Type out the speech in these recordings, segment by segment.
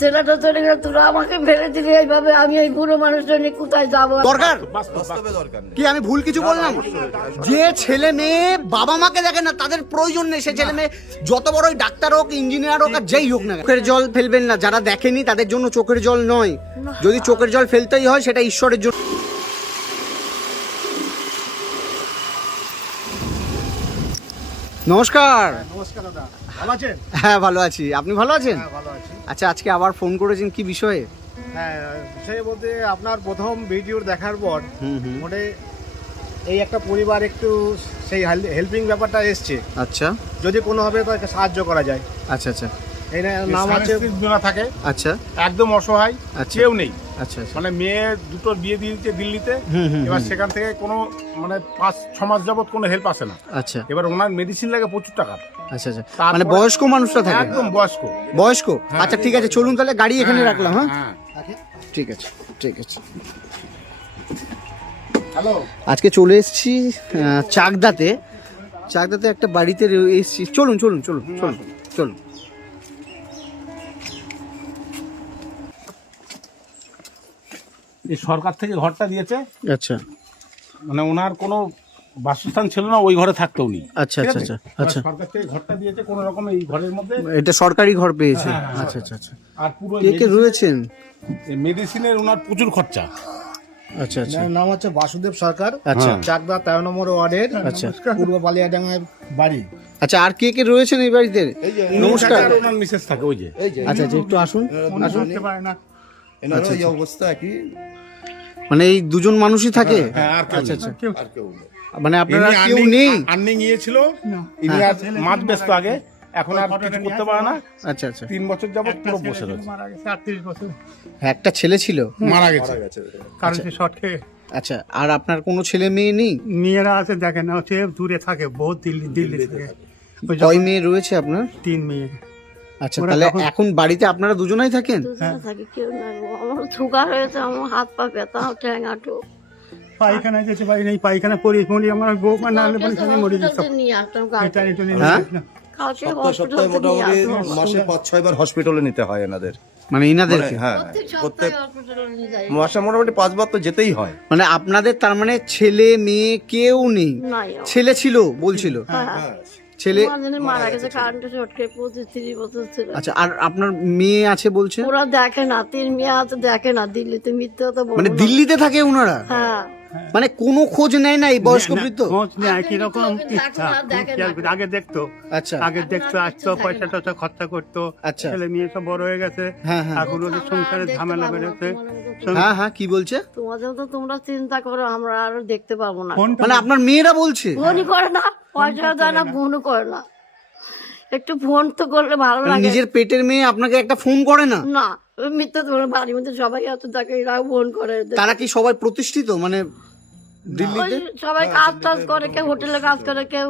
ছেলেটা চলে গেলে তোরা আমাকে ফেলে দিলি এইভাবে আমি এই বুড়ো মানুষটা নিয়ে কোথায় যাব? দরকার? কি আমি ভুল কিছু বললাম? যে ছেলে মেয়ে বাবা মাকে দেখে না তাদের প্রয়োজন নেই। সে ছেলে মেয়ে যত বড়ই ডাক্তার হোক ইঞ্জিনিয়ার হোক আর যেই হোক না চোখের জল ফেলবেন না। যারা দেখেনি তাদের জন্য চোখের জল নয়। যদি চোখের জল ফেলতেই হয় সেটা ঈশ্বরের জন্য। নমস্কার। নমস্কার দাদা। হ্যাঁ ভালো আছি। আপনি ভালো আছেন? হ্যাঁ ভালো আছি। আচ্ছা আজকে আবার ফোন করেছেন কি বিষয়ে? হ্যাঁ বিষয় বলতে আপনার প্রথম ভিডিও দেখার পর হুম হুম। মোটে এই একটা পরিবার একটু সেই হেল্পিং ব্যাপারটা এসছে। আচ্ছা। যদি কোনোভাবে তাকে সাহায্য করা যায়। আচ্ছা আচ্ছা। এই না- নাম আছে থাকে। আচ্ছা। একদম অসহায় আচ্ছা। কেউ নেই। আচ্ছা আচ্ছা। মানে মেয়ে দুটো বিয়ে দিয়ে দিচ্ছে দিল্লিতে হুম, হুম, এবার সেখান থেকে কোনো মানে পাঁচ ছ মাস যাবত কোনো হেল্প আসে না। আচ্ছা। এবার ওনার মেডিসিন লাগে প্রচুর টাকা আচ্ছা আচ্ছা। মানে বয়স্ক মানুষরা থাকে? একদম বয়স্ক। বয়স্ক? আচ্ছা ঠিক আছে চলুন তাহলে গাড়ি এখানে রাখলাম হ্যাঁ? হ্যাঁ। ঠিক আছে ঠিক আছে। হ্যালো আজকে চলে এসেছি চাকদাতে। চাকদাতে একটা বাড়িতে এসেছি। চলুন চলুন চলুন চলুন চলুন। এই সরকার থেকে ঘরটা দিয়েছে। আচ্ছা। মানে ওনার কোনো বাসস্থান ছিল না ওই ঘরে থাকতো উনি। আচ্ছা, আচ্ছা, আচ্ছা, আচ্ছা। সরকার থেকে ঘরটা দিয়েছে কোনো রকম এই ঘরের মধ্যে এটা সরকারি ঘর পেয়েছে। হ্যাঁ, হ্যাঁ, আচ্ছা আচ্ছা আচ্ছা। আর পুরো কে কে রয়েছেন? মেডিসিনের ওনার প্রচুর খরচা। আচ্ছা আচ্ছা। নাম হচ্ছে বাসুদেব সরকার। আচ্ছা। চাকদা তেরো নম্বর ওয়ার্ডের আচ্ছা। পূর্ব বালিয়াডাঙ্গার বাড়ি। আচ্ছা আর কে কে রয়েছেন এই বাড়িতে? নমস্কার। ওনার মিসেস থাকে ওই যে। আচ্ছা আচ্ছা একটু আসুন আসুন। এনারও এই অবস্থা একই মানে এই দুজন মানুষই থাকে? হ্যাঁ আর কেউ আচ্ছা আচ্ছা আর কেউ নেই। মানে আপনারা কেউ নেই? আর্নিং গিয়েছিল ইনি আর মাছ ব্যস্ত আগে। এখন আর কিছু করতে পারে না। আচ্ছা আচ্ছা। তিন বছর যাবত পুরো বসে রয়েছে। একটা ছেলে ছিল? মারা গেছে। কারণ সে শর্ট খেয়ে আচ্ছা আর আপনার কোনো ছেলে মেয়ে নেই? মেয়েরা আছে দেখেন না হচ্ছে দূরে থাকে বহুত দিল্লি দিল্লি থেকে। ওই কয় মেয়ে রয়েছে আপনার? তিন মেয়ে। আচ্ছা তাহলে এখন বাড়িতে আপনারা দুজনাই থাকেন? দুজনে থাকি কেউ নাই। আমার সুগার হয়েছে আমার হাত পা ব্যথা ঠ্যাং আটো পায়খানা যেতে পারি না এই পায়খানা পরি মরি আমার বৌমা না হলে পায়খানা মরে যেত নিয়ে আসতাম হ্যাঁ? কালকে সপ্তাহে সপ্তাহে মোটামুটি মাসে পাঁচ ছয় বার হসপিটালে নিতে হয় এনাদের। মানে ইনাদেরকে হ্যাঁ। প্রত্যেক মাসে মোটামুটি পাঁচবার তো যেতেই হয়। মানে আপনাদের তার মানে ছেলে মেয়ে কেউ নেই? ছেলে ছিল বলছিল হ্যাঁ। ছেলে মারা গেছে কারেন্টে শর্ট খেয়ে পঁচিশ তিরিশ বছর ছিল। আচ্ছা আর আপনার মেয়ে আছে বলছেন? ওরা দেখে না তিন মেয়ে আছে দেখে না দিল্লিতে মিথ্যা তো মানে দিল্লিতে থাকে ওনারা হ্যাঁ। মানে কোনো খোঁজ নেয় না এই বয়স্ক বৃদ্ধ? খোঁজ নেয় কীরকম দেখো ইচ্ছা। আগে দেখতো। আচ্ছা। আগে দেখতো আসতো পয়সা টয়সা খরচা করতো। আচ্ছা। ছেলে মেয়ে সব বড় হয়ে গেছে। হ্যাঁ হ্যাঁ। এখন ওদের সংসারে ঝামেলা বেড়েছে। হ্যাঁ হ্যাঁ কি বলছে? তোমাদের তো তোমরা চিন্তা করো আমরা আর দেখতে পাবো না। মানে আপনার মেয়েরা বলছে? ফোনই করে না পয়সা দেয় না। ফোনও করে না। একটু ফোন তো করলে ভালো মানে লাগে। নিজের পেটের মেয়ে আপনাকে একটা ফোন করে না? না মিথ্যে তোমার বাড়ির মধ্যে সবাই এত এরা ফোন করে। তারা কি সবাই প্রতিষ্ঠিত? মানে দিল্লিতে? সবাই কাজ টাজ করে কেউ হোটেলে কাজ করে কেউ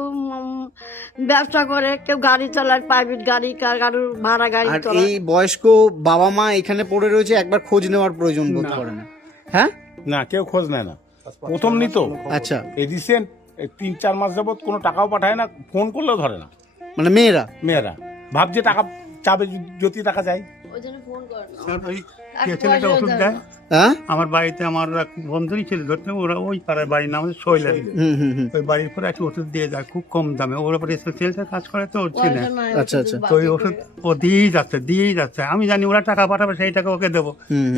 ব্যবসা করে কেউ গাড়ি চালায় প্রাইভেট গাড়ি কার কারোর ভাড়া গাড়ি আর চালায়। এই বয়স্ক বাবা মা এখানে পড়ে রয়েছে একবার খোঁজ নেওয়ার প্রয়োজন বোধ করে না হ্যাঁ? না কেউ খোঁজ নেয় না। প্রথম নিত আচ্ছা। এই রিসেন্ট তিন চার মাস যাবত কোনো টাকাও পাঠায় না ফোন করলেও ধরে না। মানে মেয়েরা? মেয়েরা। ভাবছে টাকা চাবে যদি টাকা যায়। হ্যাঁ আমার বাড়িতে আমার এক বন্ধুরই ছিল ধরতে ওরা ওই পাড়ার বাড়ির নাম হুম ওই বাড়ির পরে একটা ওষুধ দিয়ে যায় খুব কম দামে। ওর উপরে ছেলেটা কাজ করে তো হচ্ছে না আচ্ছা, আচ্ছা। তো ওই ওষুধ ও দিয়েই যাচ্ছে দিয়েই যাচ্ছে। আমি জানি ওরা টাকা পাঠাবে সেই টাকা ওকে দেবো।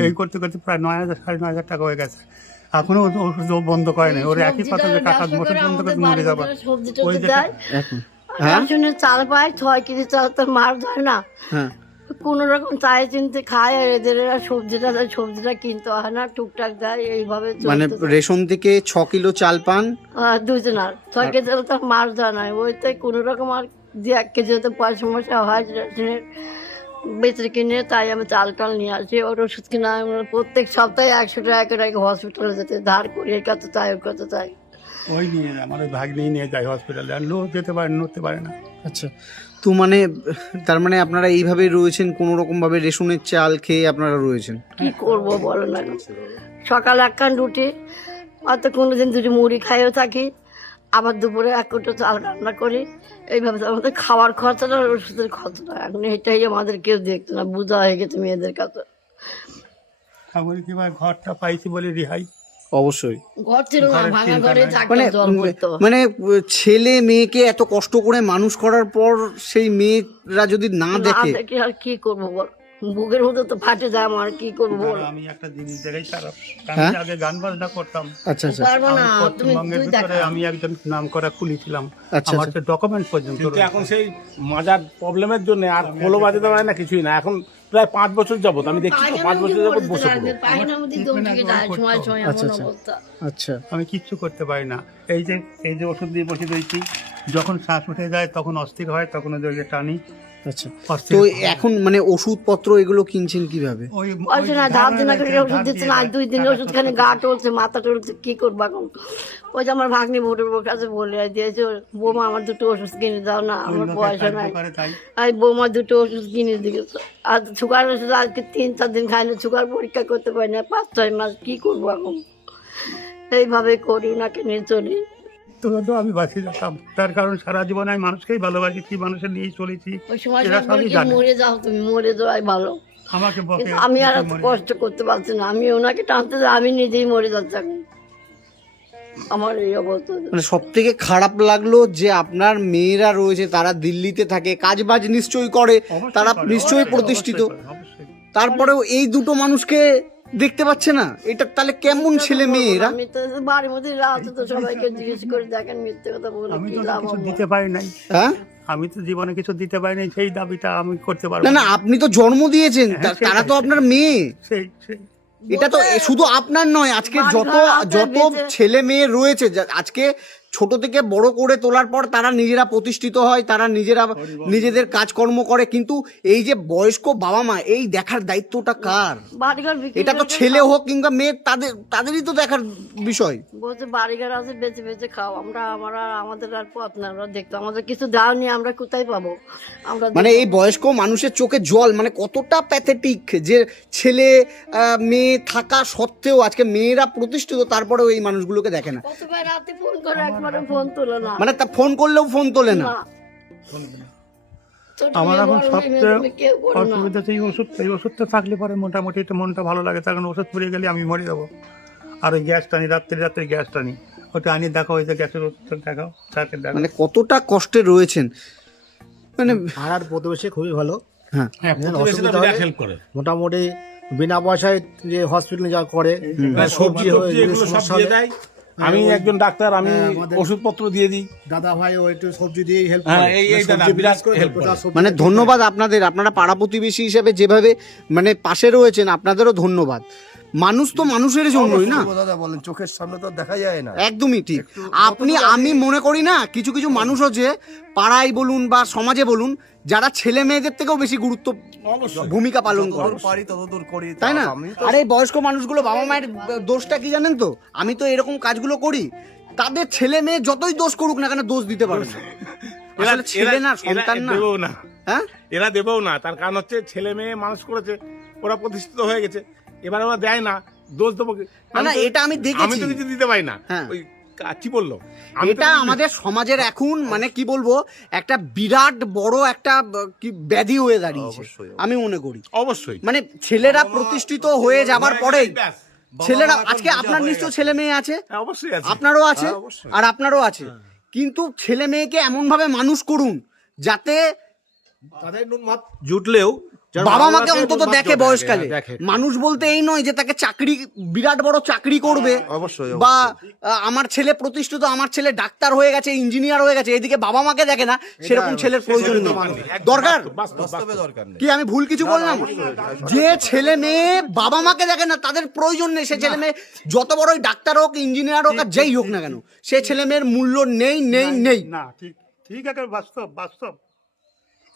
এই করতে করতে প্রায় নয় হাজার সাড়ে নয় হাজার টাকা হয়ে গেছে। এখনও ওষুধ বন্ধ করে না ওর একই কথা যে টাকা ওষুধ করে বন্ধ করে মরে যাবে। ওই যে হ্যাঁ? চাল পায় ছয় কেজি চাল তো মার ধরে না। হ্যাঁ। কোন রকম চাই চিনতে খায় আর এদের এরা সবজিটা দেয়, সবজিটা কিনতে হয় না টুকটাক দেয় এইভাবে মানে রেশন থেকে ছ কিলো চাল পান? দুজনার। ছয় কেজি তো মার দেওয়া নাই ওইতে কোনো রকম আর দু এক কেজি তো পয়সা মশা হয় রেশনের বেচে কিনে তাই আমি চাল টাল নিয়ে আসি ওর ওষুধ কিনা আমরা প্রত্যেক সপ্তাহে একশো টাকা করে হসপিটালে যেতে ধার করি এই কত চাই ওই কত চাই। ওই নিয়ে আমার ভাগ নিয়ে নিয়ে যায় হসপিটালে আর লো যেতে পারে না, নড়তে পারে না। আচ্ছা তো মানে তার মানে আপনারা এইভাবে রয়েছেন কোনো রকম ভাবে রেশনের চাল খেয়ে আপনারা রয়েছেন? কি করব বলো না সকালে একখান রুটি হয়তো কোনো দিন দুটি মুড়ি খাইও থাকি আবার দুপুরে এক কোটো চাল রান্না করি। এইভাবে তো আমাদের খাওয়ার খরচাটা আর ওষুধের খরচাটা এখন এটাই আমাদের কেউ দেখতো না বোঝা হয়ে গেছে মেয়েদের কাছে ঠাকুর কি ভাই ঘরটা পাইছি বলে রিহাই। অবশ্যই। মানে মানে ছেলে মেয়েকে এত কষ্ট করে মানুষ করার পর সেই মেয়েরা যদি না দেখে আর কি করব বল? বুকের মধ্যে তো ফাটে যায় আমার কি করব বল? আমি একটা জিনিস দেখাই খারাপ আমি হ্যাঁ? আগে গান বাজনা করতাম। আচ্ছা আচ্ছা। পারব না আমি তুমি তুই আমি একজন নাম করা কুলি ছিলাম। আচ্ছা, আমার আচ্ছা। তো ডকুমেন্ট পর্যন্ত এখন সেই মাজার প্রবলেমের জন্য আর খোলো বাজাতে পারে না কিছুই না। এখন প্রায় পাঁচ বছর যাবত আমি দেখছি তো পাঁচ বছর যাবত বসে পড়ো। আচ্ছা, আচ্ছা। আচ্ছা। আমি কিচ্ছু করতে পারি না। এই যে এই যে ওষুধ দিয়ে বসে রয়েছি যখন শ্বাস উঠে যায় তখন অস্থির হয় তখন ওদের টানি আচ্ছা। তো এখন মানে ওষুধপত্র এগুলো কিনছেন কীভাবে? ওই না ধার দিনা করে ওষুধ দিচ্ছে না দুই দিন ওষুধ খানে গা টলছে মাথা টলছে কি করব এখন? ওই যে আমার ভাগ্নি ভোটের কাছে বলে দিয়েছে বৌমা আমার দুটো ওষুধ কিনে দাও না আমার পয়সা নাই। আমি বৌমা দুটো ওষুধ কিনে দিয়েছে। আর সুগার ওষুধ আজকে তিন চার দিন খাই না সুগার পরীক্ষা করতে পারি না পাঁচ ছয় মাস কি করব এখন? এইভাবে করি ওনাকে নিয়ে চলি। তো তো আমি বাঁচিয়ে যেতাম তার কারণ সারা জীবন আমি মানুষকেই ভালোবাসি মানুষের নিয়েই চলেছি ওই সময়। মরে যাও তুমি মরে যাওয়াই ভালো। আমাকে আমি আর কষ্ট করতে পারছি না। আমি ওনাকে টানতে যাই, আমি নিজেই মরে যাচ্ছি আমার এই অবস্থা। মানে সব থেকে খারাপ লাগল যে আপনার মেয়েরা রয়েছে তারা দিল্লিতে থাকে কাজ বাজ নিশ্চয়ই করে তারা নিশ্চয়ই প্রতিষ্ঠিত। তারপরেও এই দুটো মানুষকে দেখতে পাচ্ছে না। এটা তাহলে কেমন ছেলে মেয়ে এরা আমি তো বাড়ির মধ্যে রাতে তো সবাইকে জিজ্ঞেস করে দেখেন মিথ্যে কথা বলে আমি তো কিছু দিতে পারি নাই। হ্যাঁ? আমি তো জীবনে কিছু দিতে পারি নাই সেই দাবিটা আমি করতে পারব না না আপনি তো জন্ম দিয়েছেন হ্যাঁ, তারা তো আপনার মেয়ে। সেই সেই এটা তো শুধু আপনার নয় আজকে যত যত ছেলে মেয়ে রয়েছে আজকে ছোট থেকে বড় করে তোলার পর তারা নিজেরা প্রতিষ্ঠিত হয় তারা নিজেরা নিজেদের কাজকর্ম করে। কিন্তু এই যে বয়স্ক বাবা মা এই দেখার দায়িত্বটা কার? এটা তো ছেলে হোক কিংবা মেয়ে তাদের তাদেরই তো দেখার বিষয়। বলছে বাড়িঘর আছে বেঁচে বেঁচে খাও। আমরা আমরা আমাদের আর পথ না আমরা দেখতো আমাদের কিছু দেওয়ানি আমরা কোথায় পাবো? আমরা মানে এই বয়স্ক মানুষের চোখে জল মানে কতটা প্যাথেটিক যে ছেলে মেয়ে থাকা সত্ত্বেও আজকে মেয়েরা প্রতিষ্ঠিত তারপরেও এই মানুষগুলোকে দেখে না। রাতে ফোন করে ফোন তোলে না। মানে তা ফোন করলেও ফোন তোলে না। না। আমার এখন সবচেয়ে। অসুবিধা ওষুধ এই ওষুধটা থাকলে পরে মোটামুটি একটু মনটা ভালো লাগে। তখন ওষুধ পড়ে গেলে আমি মরে যাব। আর ওই গ্যাস টানি রাত্রে রাত্রে গ্যাস টানি। ওটা আনি দেখো ওই যে গ্যাসের ওষুধটা দেখাও তাকে দেখো মানে কতটা কষ্টে রয়েছেন। মানে ভাড়ার প্রতিবেশী খুবই ভালো। হ্যাঁ। হ্যাঁ অসুবিধা হলে- করে। মোটামুটি বিনা পয়সায় যে হসপিটালে যা করে হ্যাঁ, সবজি হয়ে সমস্যা দেয়। আমি একজন ডাক্তার আমি হ্যাঁ, ওষুধপত্র দিয়ে দিই। দাদা ভাই ও একটু সবজি দিয়ে হেল্প হ্যাঁ, এই- এই দাদা বিরাজ করে হেল্প করে। মানে ধন্যবাদ আপনাদের আপনারা পাড়া প্রতিবেশী হিসেবে যেভাবে মানে পাশে রয়েছেন আপনাদেরও ধন্যবাদ। মানুষ তো মানুষের জন্যই না। দাদা বলেন চোখের সামনে তো দেখা যায় না। একদমই ঠিক। আপনি আমি মনে করি না কিছু কিছু মানুষ হচ্ছে পাড়ায় বলুন বা সমাজে বলুন যারা ছেলে মেয়েদের থেকেও বেশি গুরুত্ব ভূমিকা পালন করে। পারি ততদূর করি। তাই না? আর এই বয়স্ক মানুষগুলো বাবা মায়ের দোষটা কি জানেন তো? আমি তো এরকম কাজগুলো করি তাদের ছেলে মেয়ে যতই দোষ করুক না কেন দোষ দিতে পারে না। আসলে ছেলে না সন্তান না। না। হ্যাঁ? এরা দেবেও না। তার কারণ হচ্ছে ছেলে মেয়ে মানুষ করেছে ওরা প্রতিষ্ঠিত হয়ে গেছে। এবার ওরা দেয় না দোষ দেবো না, না, এটা আমি দেখেছি। আমি তো কিছু দিতে পারি না। হ্যাঁ। ওই কি বলল। এটা আমাদের সমাজের এখন মানে কি বলব একটা বিরাট বড় একটা কি ব্যাধি হয়ে দাঁড়িয়েছে অবশ্যই, আমি মনে করি। অবশ্যই। মানে ছেলেরা প্রতিষ্ঠিত হয়ে যাবার পরেই ব্যাস। ছেলেরা আজকে আপনার নিশ্চয় ছেলে মেয়ে আছে? হ্যাঁ অবশ্যই আছে। আপনারও আছে? হ্যাঁ, আর আপনারও আছে। কিন্তু ছেলে মেয়েকে এমন ভাবে মানুষ করুন যাতে তাদের নুন মাত জুটলেও বাবা মাকে অন্তত দেখে বয়সকালে মানুষ বলতে এই নয় যে তাকে চাকরি বিরাট বড় চাকরি করবে। অবশ্যই, বা আমার ছেলে প্রতিষ্ঠিত আমার ছেলে ডাক্তার হয়ে গেছে ইঞ্জিনিয়ার হয়ে গেছে এদিকে বাবা মাকে দেখে না সেরকম ছেলের প্রয়োজন নেই। দরকার? বাস্তব, বাস্তবে বাস্তব। দরকার নেই। কি আমি ভুল কিছু বললাম? যে ছেলে মেয়ে বাবা মাকে দেখে না তাদের প্রয়োজন নেই। সে ছেলে মেয়ে যত বড়ই ডাক্তার হোক ইঞ্জিনিয়ার হোক আর যেই হোক না কেন সে ছেলে মেয়ের মূল্য নেই নেই নেই। না ঠিক ঠিক আছে বাস্তব বাস্তব।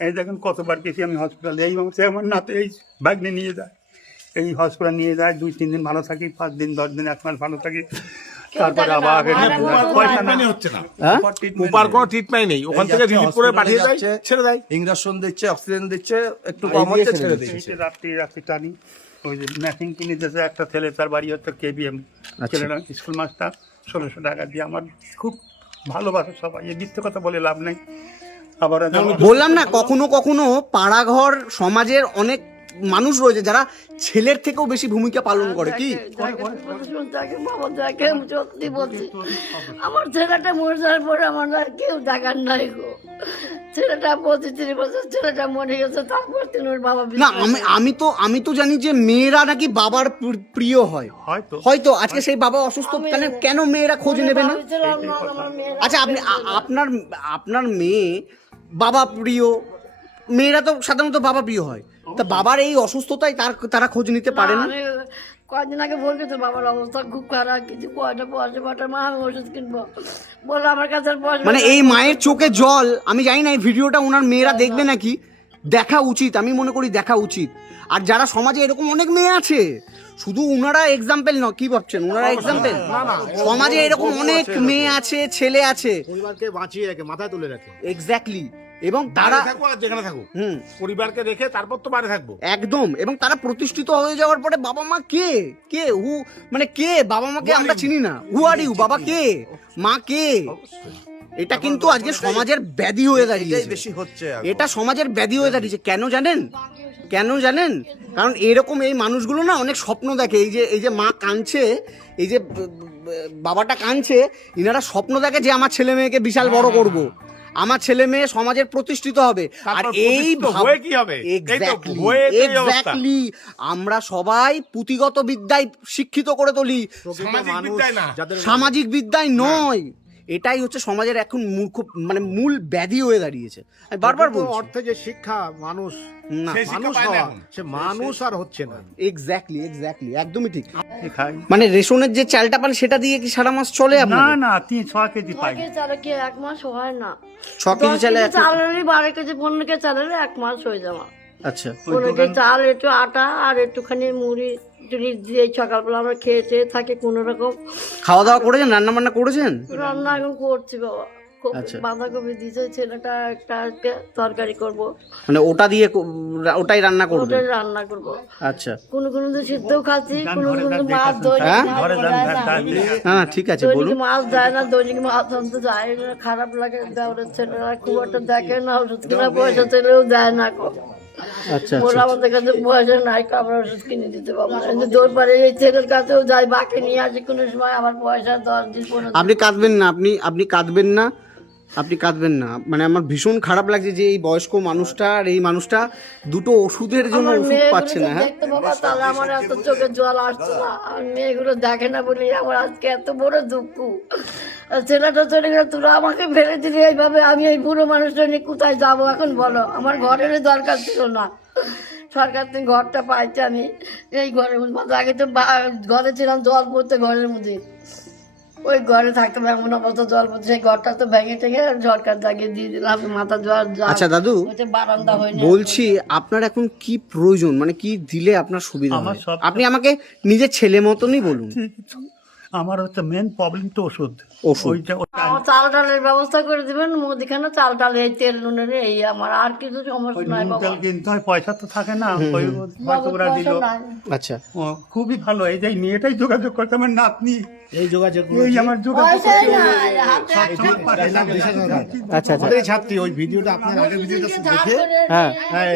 এই দেখেন কতবার গেছি আমি হসপিটালে এই সে আমার নাতে এই ব্যাগনে নিয়ে যায়। এই হসপিটাল নিয়ে যায় দুই তিন দিন ভালো থাকি পাঁচ দিন দশ দিন এক মাস ভালো থাকি। তারপরে আবার আগে ভাড়া উপার কোনো পয়সা না হচ্ছে না। হ্যাঁ? Proper treatment উপার কোনো ট্রিটমেন্ট নেই। ওখান থেকে রিলিফ করে পাঠিয়ে দেয় ছেড়ে দেয়। ইঞ্জেকশন দিচ্ছে অক্সিজেন দিচ্ছে একটু কম হচ্ছে ছেড়ে দিচ্ছে রাত্রি রাত্রি টানি। ওই যে ম্যাচিং কিনে দিয়েছে একটা ছেলে তার বাড়ি হচ্ছে কেবিএম ছেলেরা স্কুল মাস্টার ষোলোশো টাকা দিয়ে। আমার খুব ভালোবাসে সবাই। এই মিথ্যে কথা বলে লাভ নেই। আবার বললাম না কখনো কখনো পাড়াঘর সমাজের অনেক মানুষ রয়েছে যারা ছেলের থেকেও বেশি ভূমিকা পালন করে। কি? সত্যি বলছি আমার ছেলেটা মরে যাওয়ার পরে আমার কেউ দেখার নাই গো। ছেলেটা পঁচিশ বছর ছেলেটা মরে গেছে তারপর তিনি ওর বাবা না আমি আমি তো আমি তো জানি যে মেয়েরা নাকি বাবার প্রিয় হয়। হয়তো। হয়তো আজকে সেই বাবা অসুস্থ কেন কেন মেয়েরা খোঁজ নেবে না? আচ্ছা আপনি আপনার আপনার মেয়ে বাবা প্রিয় মেয়েরা তো সাধারণত বাবা প্রিয় হয়। তা বাবার এই অসুস্থতায় তার তারা খোঁজ নিতে পারে না কয়েকদিন আগে বলছি তো বাবার অবস্থা খুব খারাপ কিছু পয়সা পয়সা পাঠার মা আমি ওষুধ কিনবো। বলল আমার কাছে পয়সা মানে এই মায়ের চোখে জল আমি জানি না এই ভিডিওটা ওনার মেয়েরা দেখবে নাকি? দেখা উচিত আমি মনে করি দেখা উচিত। আর যারা সমাজে এরকম অনেক মেয়ে আছে শুধু উনারা এক্সাম্পল ন কি ভাবছেন? ওনারা এক্সাম্পল সমাজে এরকম অনেক মেয়ে আছে ছেলে আছে। পরিবারকে বাঁচিয়ে রাখে মাথায় তুলে রাখে। এক্স্যাক্টলি এবং তারা থাকব আর যেখানে থাকুক হুম। পরিবারকে রেখে তারপর তো বাইরে থাকব। একদম এবং তারা প্রতিষ্ঠিত হয়ে যাওয়ার পরে বাবা মা কে? কে? হু মানে কে? বাবা মাকে আমরা চিনি না। হু আর ইউ বাবা কে? মা কে? এটা কিন্তু আজকে সমাজের ব্যাধি হয়ে দাঁড়িয়েছে। বেশি হচ্ছে এটা সমাজের ব্যাধি হয়ে দাঁড়িয়েছে। কেন জানেন? কেন জানেন? কারণ এরকম এই মানুষগুলো না অনেক স্বপ্ন দেখে। এই যে এই যে মা কাঁদছে এই যে বাবাটা কাঁদছে ইনারা স্বপ্ন দেখে যে আমার ছেলে মেয়েকে বিশাল বড় করব। আমার ছেলে মেয়ে সমাজের প্রতিষ্ঠিত হবে। আর এই হয়ে কি হবে? exactly। আমরা সবাই পুঁথিগত বিদ্যায় শিক্ষিত করে তুলি। সামাজিক বিদ্যায় নয়। এটাই হচ্ছে সমাজের এখন মূর্খ মানে মূল ব্যাধি হয়ে দাঁড়িয়েছে। আমি বারবার বলছি। অর্থে যে শিক্ষা মানুষ না। মানুষ হওয়া সে মানুষ আর হচ্ছে না। এক্স্যাক্টলি এক্স্যাক্টলি একদমই ঠিক। মানে রেশনের যে চালটা পান সেটা দিয়ে কি সারা মাস চলে না আপনার না তিন ছ কেজি পাই। চালে কি এক মাস হয় না? ছ কেজি চালে কেজি এক- চাল হলে বারো কেজি পনেরো কেজি চাল হলে এক মাস হয়ে যাওয়া। আচ্ছা। পনেরো কেজি চাল একটু আটা আর একটুখানি মুড়ি। টুড়ি দিয়ে সকালবেলা আমরা খেয়ে চেয়ে থাকি কোনো রকম। খাওয়া দাওয়া করেছেন? রান্না বান্না করেছেন? রান্না এখন করছি বাবা। আচ্ছা। বাঁধাকপি দিয়েছে ছেলেটা একটা তরকারি করব। মানে ওটা দিয়ে ওটাই রান্না করবেন ওটাই রান্না করব। আচ্ছা। কোনো কোনো তো সিদ্ধও খাচ্ছি কোনো কোনো তো মাছ দৈনিক হ্যাঁ? না। ঠিক আছে বলুন। মাছ দেয় না দৈনিক মাছ আনতে যায় না। খারাপ লাগে দেওয়ার ছেলেরা খুব একটা দেখে না ওষুধ কিনা পয়সা ছেলেও দেয় না। কো ওরা আচ্ছা আমাদের কাছে পয়সা নাই আমরা ওষুধ কিনে দিতে পারব কিন্তু দৌড় পারে এই ছেলের কাছেও যাই বাকি নিয়ে আসি কোনো সময় আমার পয়সা দশ দিন পনেরো আপনি কাঁদবেন না আপনি আপনি কাঁদবেন না। আপনি কাঁদবেন না। মানে আমার ভীষণ খারাপ লাগছে যে এই বয়স্ক মানুষটা আর এই মানুষটা দুটো ওষুধের জন্য ওষুধ পাচ্ছে না হ্যাঁ? দেখতে বাবা তাহলে আমার এত চোখে জল আসছে না। আর মেয়েগুলো দেখে না বলি আমার আজকে এত বড় দুঃখ। ছেলেটা চলে গেলে তোরা আমাকে ফেলে দিলি এইভাবে আমি এই বুড়ো মানুষটা নিয়ে কোথায় যাব এখন বলো? আমার ঘরের দরকার ছিল না। সরকার থেকে ঘরটা পাইছে আমি। এই ঘরের মধ্যে আগে তো ঘরে ছিলাম জল পড়তে ঘরের মধ্যে। ওই ঘরে থাকতাম এমন অবস্থা জল পড়ছে সেই ঘরটা তো ভেঙে টেঙে ঝটকার জাগিয়ে দিয়ে দিলাম মাথা জল আচ্ছা দাদু বারান্দা হয়নি। বলছি আপনার এখন কি প্রয়োজন? মানে কি দিলে আপনার সুবিধা হয়? আপনি আমাকে নিজের ছেলে মতনই বলুন। আমার হচ্ছে মেন প্রবলেম তো ওষুধ। ওইটা ওটা চাল ডালের ব্যবস্থা করে দিবেন মুদিখানা চাল ডাল এই তেল নুনের এই আমার আর কিছু সমস্যা নাই তেল কিনতে হয় পয়সা তো থাকে না ওই ওরা দিল আচ্ছা। ও, খুবই ভালো এই যে এই মেয়েটাই যোগাযোগ করতে আমার নাতনি। এই যোগাযোগ এই আমার যোগাযোগ আচ্ছা আচ্ছা। ছাত্রী ওই ভিডিওটা আপনার আগের ভিডিওটা দেখে হ্যাঁ। হ্যাঁ।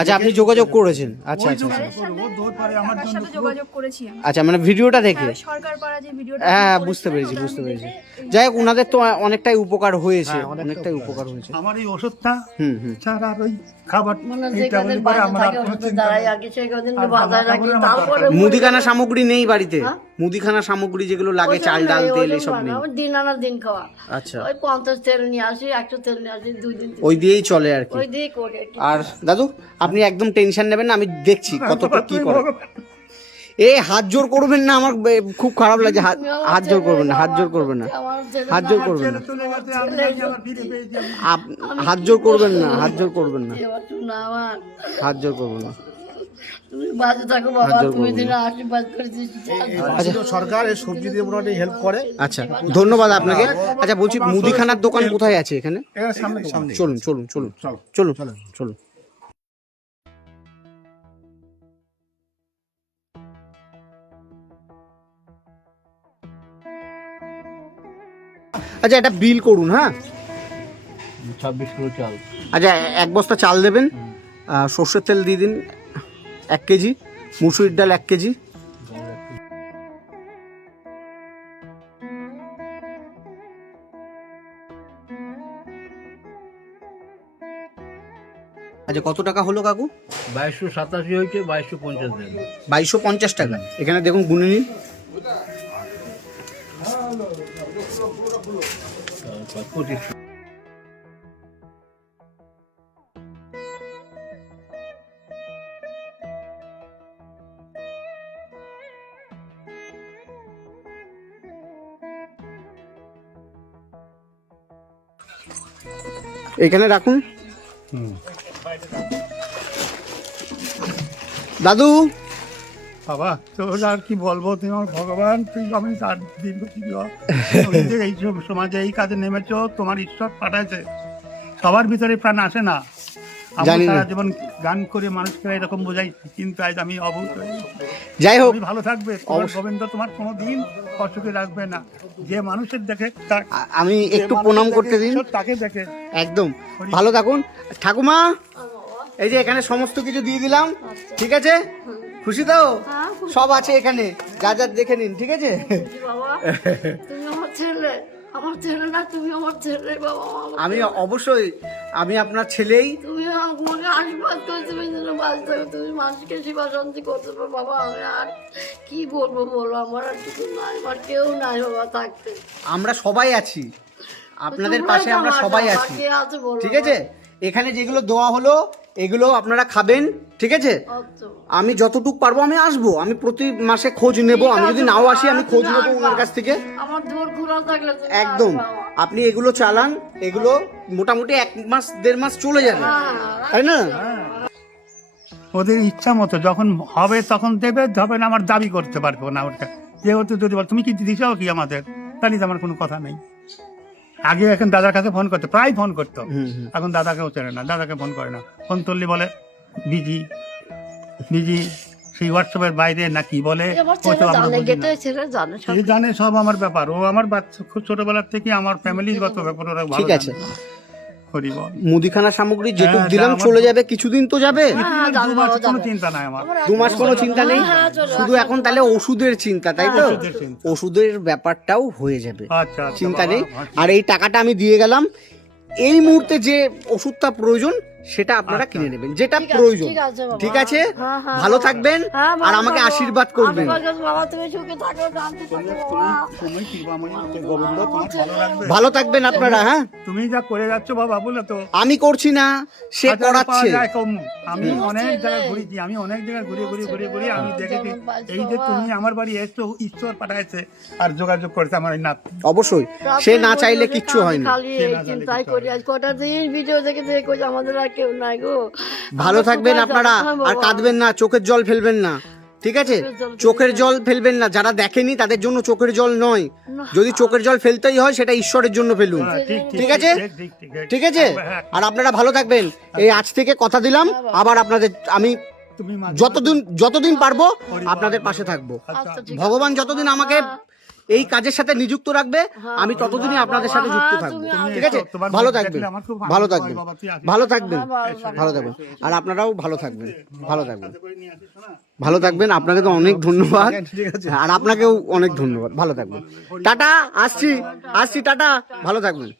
আচ্ছা আপনি যোগাযোগ করেছেন। আচ্ছা আচ্ছা আচ্ছা। আমার জন্য যোগাযোগ করেছি আচ্ছা মানে ভিডিওটা দেখে। হ্যাঁ, সরকার পাড়া হ্যাঁ বুঝতে পেরেছি বুঝতে পেরেছি। যাই হোক ওনাদের তো অনেকটাই উপকার হয়েছে হ্যাঁ, অনেকটাই উপকার হয়েছে। আমার এই ওষুধটা হুম হুম। ছাড়া আর ওই খাবার মানে মুদিখানা সামগ্রী নেই বাড়িতে? হ্যাঁ? মুদিখানা সামগ্রী যেগুলো লাগে চাল ডাল তেল এসব নেই। দিন আনা দিন খাওয়া। আচ্ছা। ওই পঞ্চাশ তেল নিয়ে আসি একশো তেল নিয়ে আসি দুই দিন ওই দিয়েই চলে আর কি। আর কি। আর দাদু আপনি একদম টেনশন নেবেন না আমি দেখছি কতটা কি করে। এ হাত জোর করবেন না আমার বে- খুব খারাপ লাগে হাত হাত জোর করবেন না হাত জোর করবেন না। হাত জোর করবেন না। হাত জোর করবেন না হাত জোর করবেন না। হাত জোর করবেন না। তুমি বাজে থাকো বাবা হাত জোর তুমি করব দিন আশীর্বাদ করে দিচ্ছি আচ্ছা। সরকার সবজি দিয়ে মোটামুটি হেল্প করে। আচ্ছা ধন্যবাদ আপনাকে। আচ্ছা বলছি মুদিখানার দোকান কোথায় আছে এখানে? এখানে সামনে সামনে চলুন চলুন চলুন। চলুন। চলুন। আচ্ছা এটা বিল করুন হ্যাঁ? ছাব্বিশ কিলো চাল। আচ্ছা এক বস্তা চাল দেবেন সর্ষের তেল দিয়ে দিন এক কেজি মুসুরির ডাল এক কেজি। আচ্ছা কত টাকা হলো কাকু? বাইশশো সাতাশি হয়েছে বাইশশো পঞ্চাশ দেন। বাইশশো পঞ্চাশ টাকা। এখানে দেখুন গুনে নিন। পঁচিশশো এখানে রাখুন। দাদু। বাবা তোর আর কি বলব? তুমি আমার ভগবান তুই আমি তার দীর্ঘ এই সমাজে এই কাজে নেমেছো তোমার ঈশ্বর পাঠাইছে। সবার ভিতরে প্রাণ আসে না। আমি সারা জীবন গান করে মানুষকে এরকম বোঝাই কিন্তু আজ আমি অবুত যাই হোক ভালো থাকবে। তোমার গোবিন্দ তোমার কোনো দিন অসুখে রাখবে না। যে মানুষের দেখে আমি একটু প্রণাম করতে দিন। তাকে দেখে। একদম। ভালো থাকুন। ঠাকুমা এই যে এখানে সমস্ত কিছু দিয়ে দিলাম। ঠিক আছে? খুশি তো সব আছে এখানে। যা যা দেখে নিন ঠিক আছে? তুমি আমার ছেলে। না তুমি আমার ছেলে বাবা আমি অবশ্যই আমি আপনার ছেলেই। তুমি আমাকে আশীর্বাদ করে তুমি যেন বাঁচতে তুমি মানুষকে সেবা শান্তি করতে পারো। বাবা আমি আর কি বলব বলো? আমার আর কিছু নাই আমার কেউ নাই বাবা থাকতে। আমরা সবাই আছি। আপনাদের পাশে আমরা সবাই আছি। ঠিক আছে? এখানে যেগুলো দেওয়া হলো এগুলো আপনারা খাবেন ঠিক আছে। আমি যতটুকু পারব আমি আসব। আমি প্রতি মাসে খোঁজ নেব। আমি যদি নাও আসি আমি খোঁজ নেব ওনার কাছ থেকে। একদম। আপনি এগুলো চালান এগুলো মোটামুটি এক মাস দেড় মাস চলে যাবে। হ্যাঁ, তাই না? ওদের ইচ্ছা মতো যখন হবে তখন দেবে হবে না আমার দাবি করতে পারব না ওটা। যেহেতু যদি তুমি কি দিছ কি আমাদের? তাহলে তো আমার কোনো কথা নেই। আগে এখন দাদার কাছে ফোন করতো প্রায় ফোন করতো। এখন দাদাকেও চেনে না দাদাকে ফোন করে না ফোন তুললি বলে বিজি বিজি সেই হোয়াটসঅ্যাপের বাইরে নাকি বলে না। জানে সব আমার ব্যাপার ও আমার বাচ্চা খুব ছোটবেলার থেকে আমার ফ্যামিলির গত ব্যাপার ওরা ঠিক আছে। বল মুদিখানা সামগ্রী যেটুক হ্যাঁ, দিলাম চলে যাবে কিছুদিন তো যাবে? হ্যাঁ, দু মাস কোনো চিন্তা নাই আমার। দু মাস কোনো চিন্তা নেই? হ্যাঁ, শুধু এখন তাহলে ওষুধের চিন্তা তাই তো? ওষুধের ব্যাপারটাও হয়ে যাবে। আচ্ছা আচ্ছা চিন্তা নেই। আচ্ছা। আর এই টাকাটা আমি দিয়ে গেলাম। এই মুহূর্তে যে ওষুধটা প্রয়োজন সেটা আপনারা আচ্ছা। কিনে নেবেন যেটা প্রয়োজন। ঠিক আছে আছে? হ্যাঁ, হ্যাঁ, ভালো থাকবেন হ্যাঁ, আর আমাকে আশীর্বাদ করবেন। গোবিন্দ তোমার ভালো থাকবেন আপনারা হ্যাঁ? তুমি যা করে যাচ্ছ বাবা বলে তো। আমি করছি না সে করাচ্ছে। আমি অনেক। জায়গায় ঘুরেছি আমি অনেক জায়গায় ঘুরে ঘুরে ঘুরে ঘুরে আমি দেখেছি। এই যে তুমি আমার বাড়ি এসছো ঈশ্বর পাঠাইছে আর যোগাযোগ করেছে আমার নাতি। অবশ্যই। সে না চাইলে কিচ্ছু হয় না। কিচ্ছু করি আজ কটা দিন ভিডিও দেখে দেখে কই আমাদের আর কেউ নাই গো। ভালো থাকবেন আপনারা আর কাঁদবেন না চোখের জল ফেলবেন না ঠিক আছে? চোখের জল ফেলবেন না। যারা দেখেনি তাদের জন্য চোখের জল নয়। যদি চোখের জল ফেলতেই হয় সেটা ঈশ্বরের জন্য ফেলুন। হ্যাঁ, ঠিক আছে? ঠিক, আছে? আর আপনারা ভালো থাকবেন। এই আজ থেকে কথা দিলাম আবার আপনাদের আমি যতদিন যতদিন পারব আপনাদের পাশে থাকব। আচ্ছা, আছে। ভগবান যতদিন আমাকে এই কাজের সাথে নিযুক্ত রাখবে আমি ততদিনই আপনাদের সাথে যুক্ত হ্যাঁ, থাকব। ঠিক আছে? ভালো থাকবেন। ভালো থাকবেন। বাবা, তুই আসিস। ভালো থাকবেন। হ্যাঁ, ভালো থাকবেন। আর আপনারাও ভালো থাকবেন। ভালো থাকবেন। ভালো থাকবেন। আপনাকে তো অনেক ধন্যবাদ। আর আপনাকেও অনেক ধন্যবাদ। ভালো থাকবেন। টাটা আসছি। আসছি টাটা। ভালো থাকবেন।